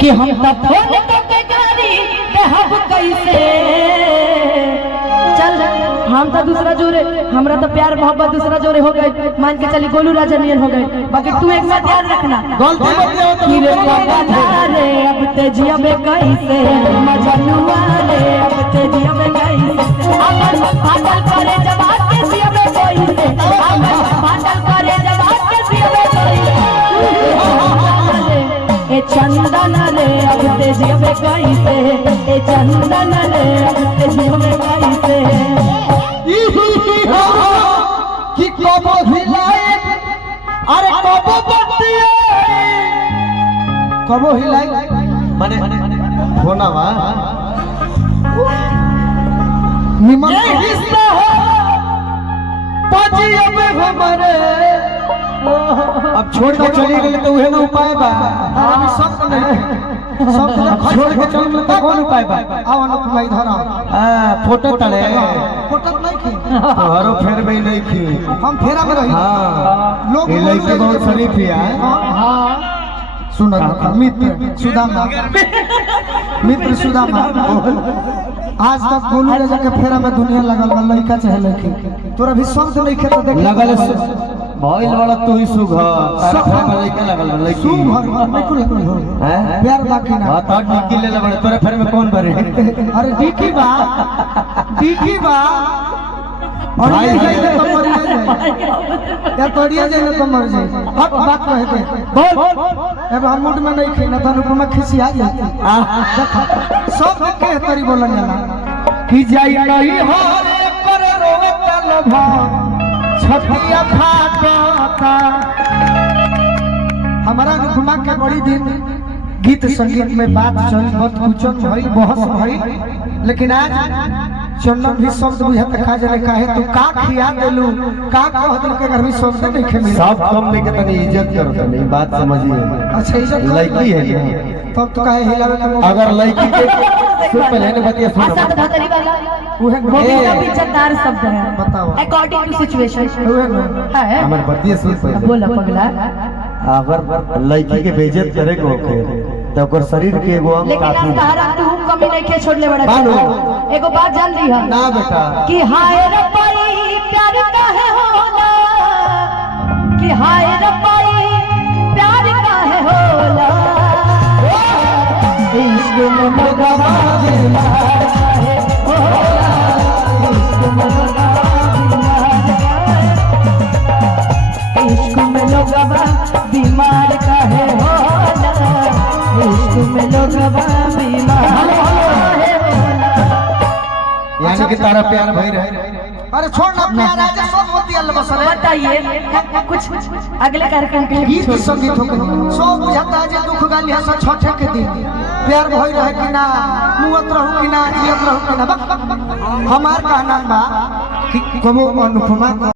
कि हम तब फोन करके गाड़ी देहब कैसे। चल हम तो दूसरा जोरे, हमरा तो प्यार मोहब्बत दूसरा जोरे हो गए, मान के चली गोलू राजा नियन हो गए। बाकी तू एक बात याद रखना, कि रे रे अब ते जियबे कैसे मजनुआ रे, अब ते जियबे कैसे अमर पागल करे जवाब के जियबे कैसे, अमर पागल करे जवाब के जियबे कैसे। ए चंदन रे अब ते जियबे कैसे, ए चंदन रे अब ते जियबे कैसे। कि कबो हिलाए अरे कबो बतिए कबो हिलाए माने होना वा निमन हिस्सा हो पाजी अब हमारे। अब छोड़ के चली गई तो उहे ना उपाय बा। अभी सब नहीं सब छोड़ के चल तो कौन उपाय बा। आओ न तुम्हारी इधर आओ। फोटो तले फोटो नहीं की हरो फेर में नहीं की हम फेरा में रही। हां लोग लड़के बहुत शरीफ है। हां सुना मित्र सुदामा, मित्र सुदामा आज तक गोलू राजा के फेरा में दुनिया लगल बा लड़का चाहे लड़की। तोरा भी शब्द नहीं खे तो देख लगल भइल वाला तू ही सुघर तारा फेरा में लड़का लगल बा लड़की सुघर नहीं को लगल हो हैं प्यार बाकी ना। हां तो डिक्की ले ले बड़े तोरा फेर में कौन भरे। अरे डिक्की बा और ये जाए तो मर जाए या तोड़िया जाए तो मर जाए। हट बात कहे दे बोल अब हम मूड में नहीं खेना तो अनुपमा खिसी आ जाती। सब के तरी बोलन जाला कि जाई नहीं हो रे पर रोवत लभा छतिया फाटता। हमारा अनुपमा के बड़ी दिन गीत संगीत में बात चल बहुत कुछ भइल बहस भइल, लेकिन आज चंदन भी शब्द बुझत खा जाने काहे तू का खिया देलू का कह दिल के घर में शब्द नहीं खे मिला। सब कम लेके तनी इज्जत करो तनी बात समझिए। अच्छा इज्जत लड़की है तब तो काहे हिलावे के अगर लड़की के सुन पहले ने बतिया सुन असत भतरी वाला वो है इज्जतदार शब्द है। बताओ अकॉर्डिंग टू सिचुएशन है हमर बतिया सुन पहले बोला पगला। अगर लड़की के बेइज्जत करे को तो ओकर शरीर के एगो अंग काफी लेकिन तू कमी नहीं के छोड़ ले बड़ा। एगो बात जान ली है ना बेटा कि हाय रपाई प्यार काहे होला, कि हाय रपाई प्यार काहे होला, इश्क में मगवा बीमार काहे होला, इश्क में मगवा बीमार, इश्क में मगवा बीमार काहे होला, इश्क में मगवा बीमार। यानी कि तारा प्यार भई रहे। अरे छोड़ ना प्यार आज सब होती है बस। बताइए कुछ अगले कार्यक्रम के लिए गीत संगीत हो गए सब बुझाता है जे दुख गाली हंस छठे के दिन प्यार भई रहे कि ना मुअत रहू कि ना जियत रहू कि ना। हमार कहना बा कि कबो अनुपमा